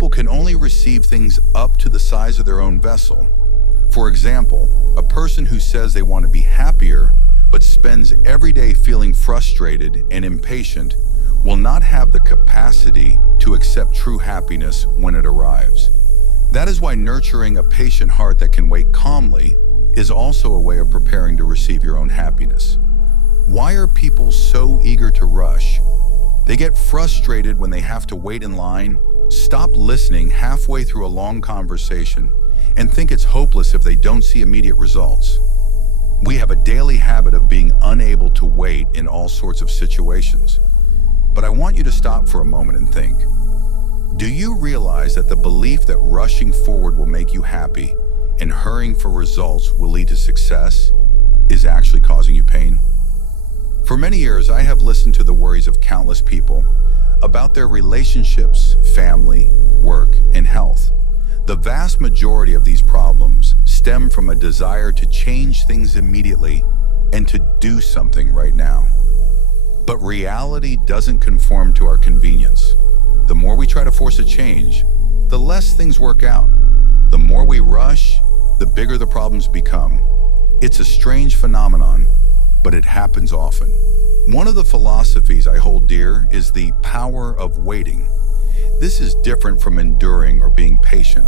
people can only receive things up to the size of their own vessel. For example, a person who says they want to be happier but spends every day feeling frustrated and impatient will not have the capacity to accept true happiness when it arrives. That is why nurturing a patient heart that can wait calmly is also a way of preparing to receive your own happiness. Why are people so eager to rush? They get frustrated when they have to wait in line, stop listening halfway through a long conversation, and think it's hopeless if they don't see immediate results. We have a daily habit of being unable to wait in all sorts of situations. But I want you to stop for a moment and think. Do you realize that the belief that rushing forward will make you happy and hurrying for results will lead to success is actually causing you pain? For many years, I have listened to the worries of countless people about their relationships, family, work, and health. The vast majority of these problems stem from a desire to change things immediately and to do something right now. But reality doesn't conform to our convenience. The more we try to force a change, the less things work out. The more we rush, the bigger the problems become. It's a strange phenomenon, but it happens often. One of the philosophies I hold dear is the power of waiting. This is different from enduring or being patient.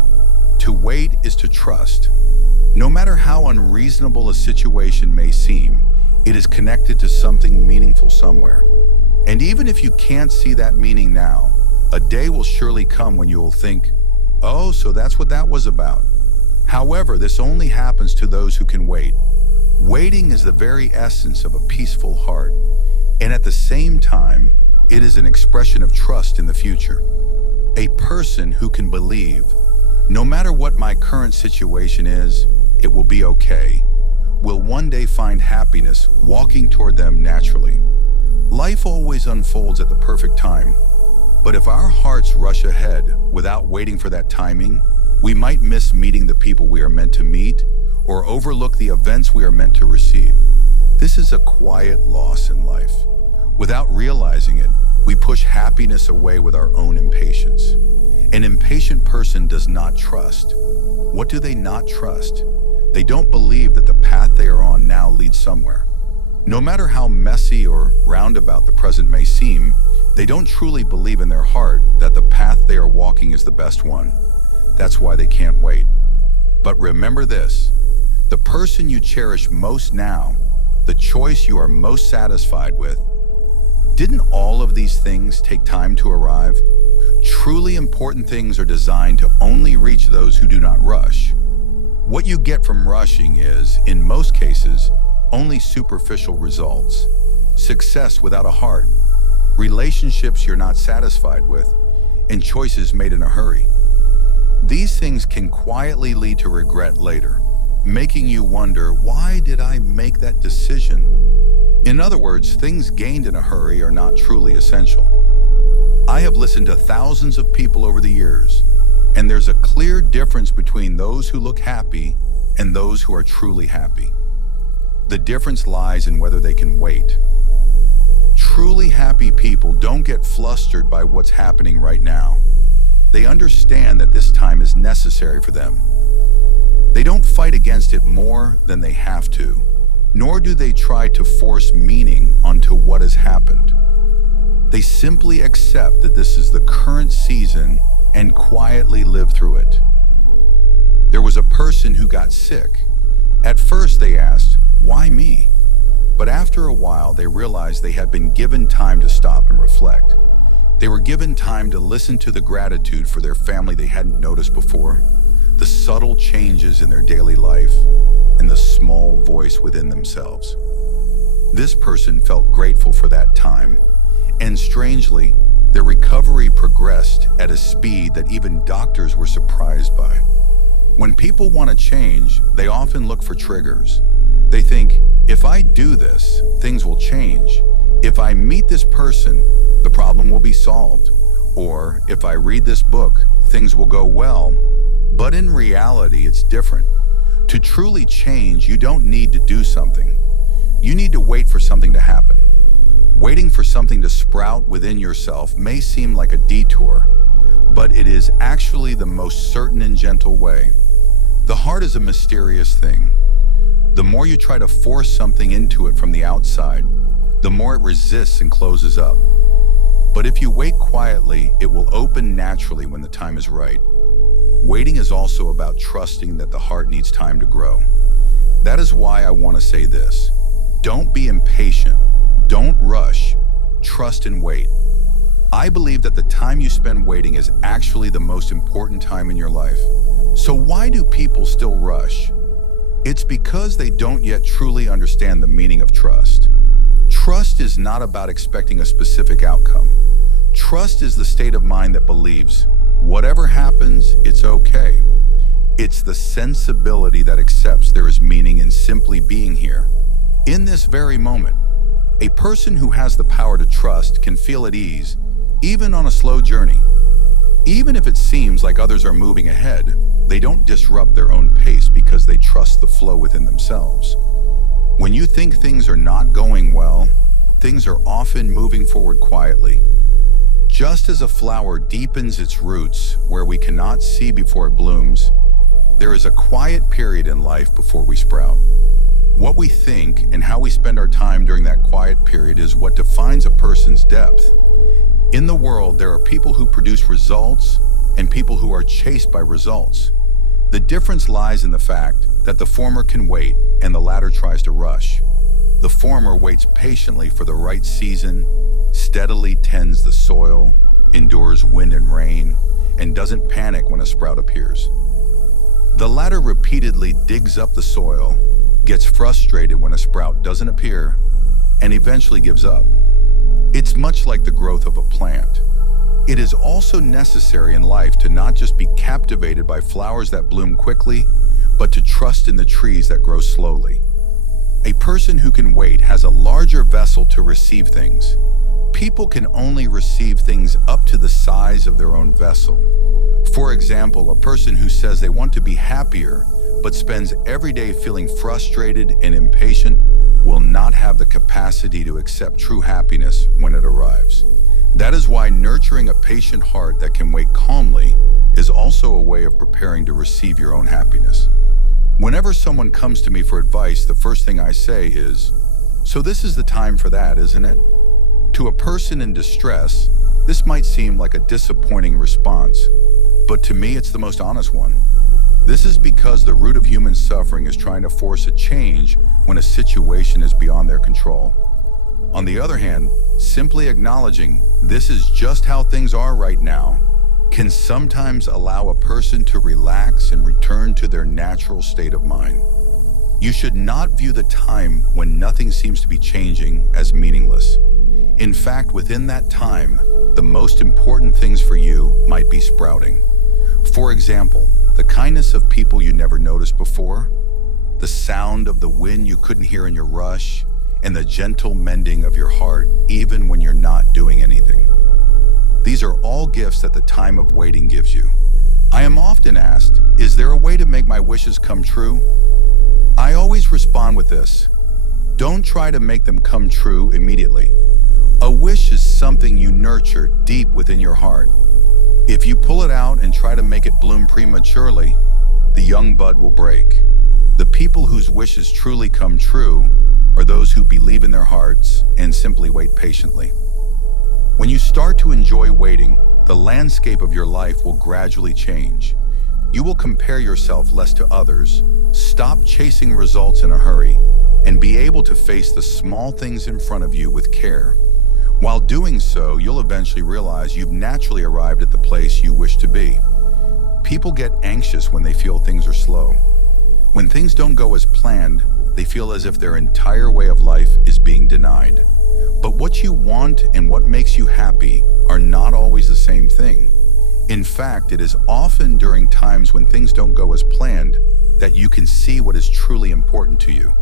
To wait is to trust. No matter how unreasonable a situation may seem, it is connected to something meaningful somewhere. And even if you can't see that meaning now, a day will surely come when you will think, "Oh, so that's what that was about." However, this only happens to those who can wait. Waiting is the very essence of a peaceful heart, and at the same time, it is an expression of trust in the future. A person who can believe, no matter what my current situation is, it will be okay, will one day find happiness walking toward them naturally. Life always unfolds at the perfect time, but if our hearts rush ahead without waiting for that timing, we might miss meeting the people we are meant to meet or overlook the events we are meant to receive. This is a quiet loss in life. Without realizing it, we push happiness away with our own impatience. An impatient person does not trust. What do they not trust? They don't believe that the path they are on now leads somewhere. No matter how messy or roundabout the present may seem, they don't truly believe in their heart that the path they are walking is the best one. That's why they can't wait. But remember this, the person you cherish most now, the choice you are most satisfied with, didn't all of these things take time to arrive? Truly important things are designed to only reach those who do not rush. What you get from rushing is, in most cases, only superficial results. Success without a heart, relationships you're not satisfied with, and choices made in a hurry. These things can quietly lead to regret later, making you wonder, why did I make that decision? In other words, things gained in a hurry are not truly essential. I have listened to thousands of people over the years, and there's a clear difference between those who look happy and those who are truly happy. The difference lies in whether they can wait. Truly happy people don't get flustered by what's happening right now. They understand that this time is necessary for them. They don't fight against it more than they have to, nor do they try to force meaning onto what has happened. They simply accept that this is the current season and quietly live through it. There was a person who got sick. At first they asked, "Why me?" But after a while they realized they had been given time to stop and reflect. They were given time to listen to the gratitude for their family they hadn't noticed before, the subtle changes in their daily life, and the small voice within themselves. This person felt grateful for that time, and strangely, their recovery progressed at a speed that even doctors were surprised by. When people want to change, they often look for triggers. They think, if I do this, things will change. If I meet this person, the problem will be solved. Or if I read this book, things will go well. But in reality, it's different. To truly change, you don't need to do something. You need to wait for something to happen. Waiting for something to sprout within yourself may seem like a detour, but it is actually the most certain and gentle way. The heart is a mysterious thing. The more you try to force something into it from the outside, the more it resists and closes up. But if you wait quietly, it will open naturally when the time is right. Waiting is also about trusting that the heart needs time to grow. That is why I want to say this. Don't be impatient. Don't rush. Trust and wait. I believe that the time you spend waiting is actually the most important time in your life. So why do people still rush? It's because they don't yet truly understand the meaning of trust. Trust is not about expecting a specific outcome. Trust is the state of mind that believes, whatever happens, it's okay. It's the sensibility that accepts there is meaning in simply being here, in this very moment. A person who has the power to trust can feel at ease, even on a slow journey. Even if it seems like others are moving ahead, they don't disrupt their own pace because they trust the flow within themselves. When you think things are not going well, things are often moving forward quietly. Just as a flower deepens its roots where we cannot see before it blooms, there is a quiet period in life before we sprout. What we think and how we spend our time during that quiet period is what defines a person's depth. In the world, there are people who produce results and people who are chased by results. The difference lies in the fact that the former can wait and the latter tries to rush. The former waits patiently for the right season, steadily tends the soil, endures wind and rain, and doesn't panic when a sprout appears. The latter repeatedly digs up the soil, gets frustrated when a sprout doesn't appear, and eventually gives up. It's much like the growth of a plant. It is also necessary in life to not just be captivated by flowers that bloom quickly, but to trust in the trees that grow slowly. A person who can wait has a larger vessel to receive things. People can only receive things up to the size of their own vessel. For example, a person who says they want to be happier, but spends every day feeling frustrated and impatient, will not have the capacity to accept true happiness when it arrives. That is why nurturing a patient heart that can wait calmly is also a way of preparing to receive your own happiness. Whenever someone comes to me for advice, the first thing I say is, "So this is the time for that, isn't it?" To a person in distress, this might seem like a disappointing response, but to me it's the most honest one. This is because the root of human suffering is trying to force a change when a situation is beyond their control. On the other hand, simply acknowledging this is just how things are right now can sometimes allow a person to relax and return to their natural state of mind. You should not view the time when nothing seems to be changing as meaningless. In fact, within that time, the most important things for you might be sprouting. For example, the kindness of people you never noticed before, the sound of the wind you couldn't hear in your rush, and the gentle mending of your heart even when you're not doing anything. These are all gifts that the time of waiting gives you. I am often asked, is there a way to make my wishes come true? I always respond with this: don't try to make them come true immediately. A wish is something you nurture deep within your heart. If you pull it out and try to make it bloom prematurely, the young bud will break. The people whose wishes truly come true are those who believe in their hearts and simply wait patiently. When you start to enjoy waiting, the landscape of your life will gradually change. You will compare yourself less to others, stop chasing results in a hurry, and be able to face the small things in front of you with care. While doing so, you'll eventually realize you've naturally arrived at the place you wish to be. People get anxious when they feel things are slow. When things don't go as planned, they feel as if their entire way of life is being denied. But what you want and what makes you happy are not always the same thing. In fact, it is often during times when things don't go as planned that you can see what is truly important to you.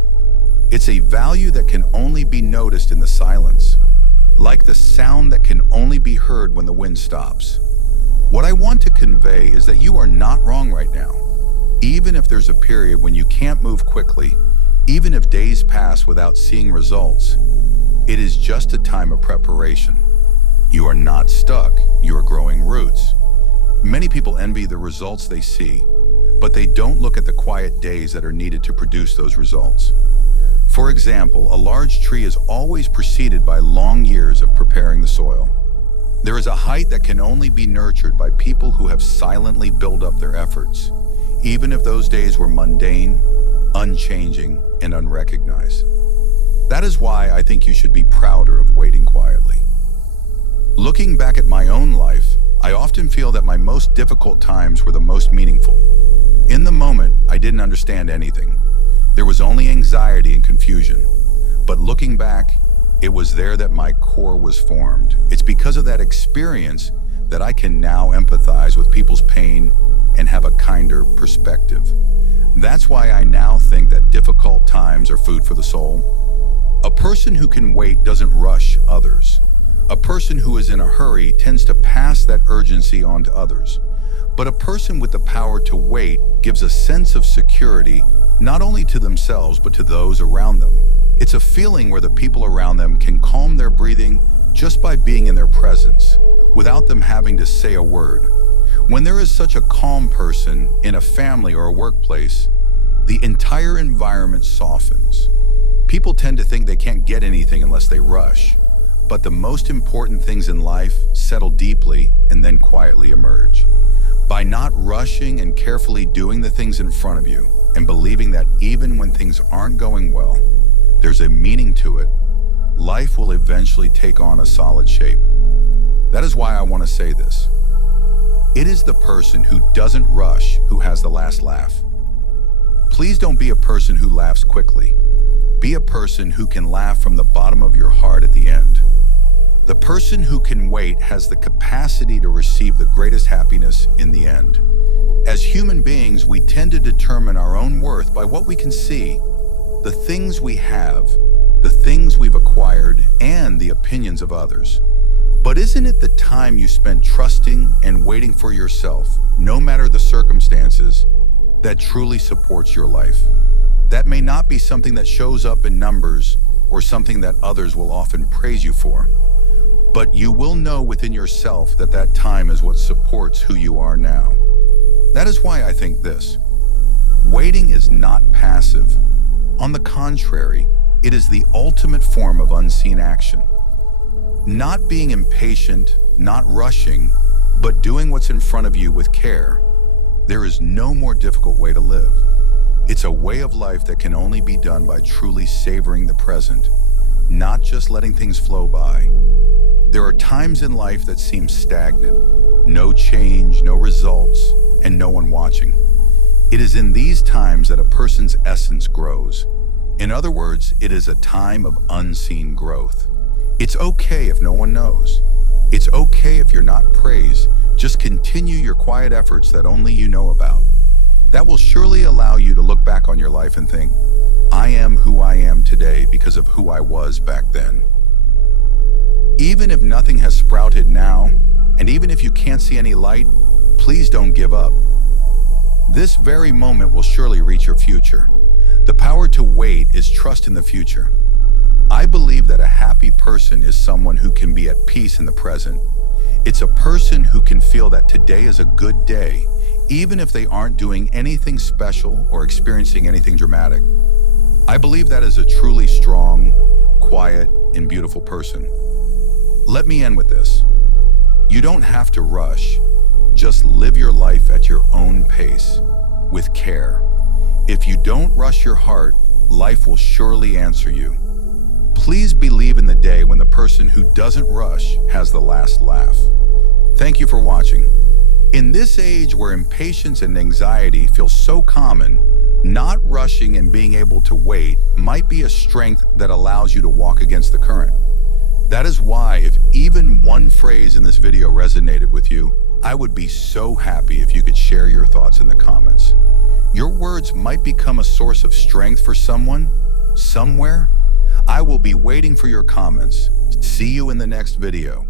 It's a value that can only be noticed in the silence, like the sound that can only be heard when the wind stops. What I want to convey is that you are not wrong right now. Even if there's a period when you can't move quickly, even if days pass without seeing results, it is just a time of preparation. You are not stuck, you are growing roots. Many people envy the results they see, but they don't look at the quiet days that are needed to produce those results. For example, a large tree is always preceded by long years of preparing the soil. There is a height that can only be nurtured by people who have silently built up their efforts, even if those days were mundane, unchanging, and unrecognized. That is why I think you should be prouder of waiting quietly. Looking back at my own life, I often feel that my most difficult times were the most meaningful. In the moment, I didn't understand anything. There was only anxiety and confusion. But looking back, it was there that my core was formed. It's because of that experience that I can now empathize with people's pain and have a kinder perspective. That's why I now think that difficult times are food for the soul. A person who can wait doesn't rush others. A person who is in a hurry tends to pass that urgency on to others. But a person with the power to wait gives a sense of security not only to themselves but to those around them. It's a feeling where the people around them can calm their breathing just by being in their presence, without them having to say a word. When there is such a calm person in a family or a workplace, the entire environment softens. People tend to think they can't get anything unless they rush. But the most important things in life settle deeply and then quietly emerge. By not rushing and carefully doing the things in front of you, and believing that even when things aren't going well, there's a meaning to it, life will eventually take on a solid shape. That is why I want to say this. It is the person who doesn't rush who has the last laugh. Please don't be a person who laughs quickly. Be a person who can laugh from the bottom of your heart at the end. The person who can wait has the capacity to receive the greatest happiness in the end. As human beings, we tend to determine our own worth by what we can see, the things we have, the things we've acquired, and the opinions of others. But isn't it the time you spent trusting and waiting for yourself, no matter the circumstances, that truly supports your life? That may not be something that shows up in numbers or something that others will often praise you for. But you will know within yourself that that time is what supports who you are now. That is why I think this. Waiting is not passive. On the contrary, it is the ultimate form of unseen action. Not being impatient, not rushing, but doing what's in front of you with care. There is no more difficult way to live. It's a way of life that can only be done by truly savoring the present, not just letting things flow by. There are times in life that seem stagnant, no change, no results, and no one watching. It is in these times that a person's essence grows. In other words, it is a time of unseen growth. It's okay if no one knows. It's okay if you're not praised. Just continue your quiet efforts that only you know about. That will surely allow you to look back on your life and think, I am who I am today because of who I was back then. Even if nothing has sprouted now, and even if you can't see any light, please don't give up. This very moment will surely reach your future. The power to wait is trust in the future. I believe that a happy person is someone who can be at peace in the present. It's a person who can feel that today is a good day, even if they aren't doing anything special or experiencing anything dramatic. I believe that is a truly strong, quiet, and beautiful person. Let me end with this. You don't have to rush. Just live your life at your own pace, with care. If you don't rush your heart, life will surely answer you. Please believe in the day when the person who doesn't rush has the last laugh. Thank you for watching. In this age where impatience and anxiety feel so common, not rushing and being able to wait might be a strength that allows you to walk against the current. That is why if even one phrase in this video resonated with you, I would be so happy if you could share your thoughts in the comments. Your words might become a source of strength for someone, somewhere. I will be waiting for your comments. See you in the next video.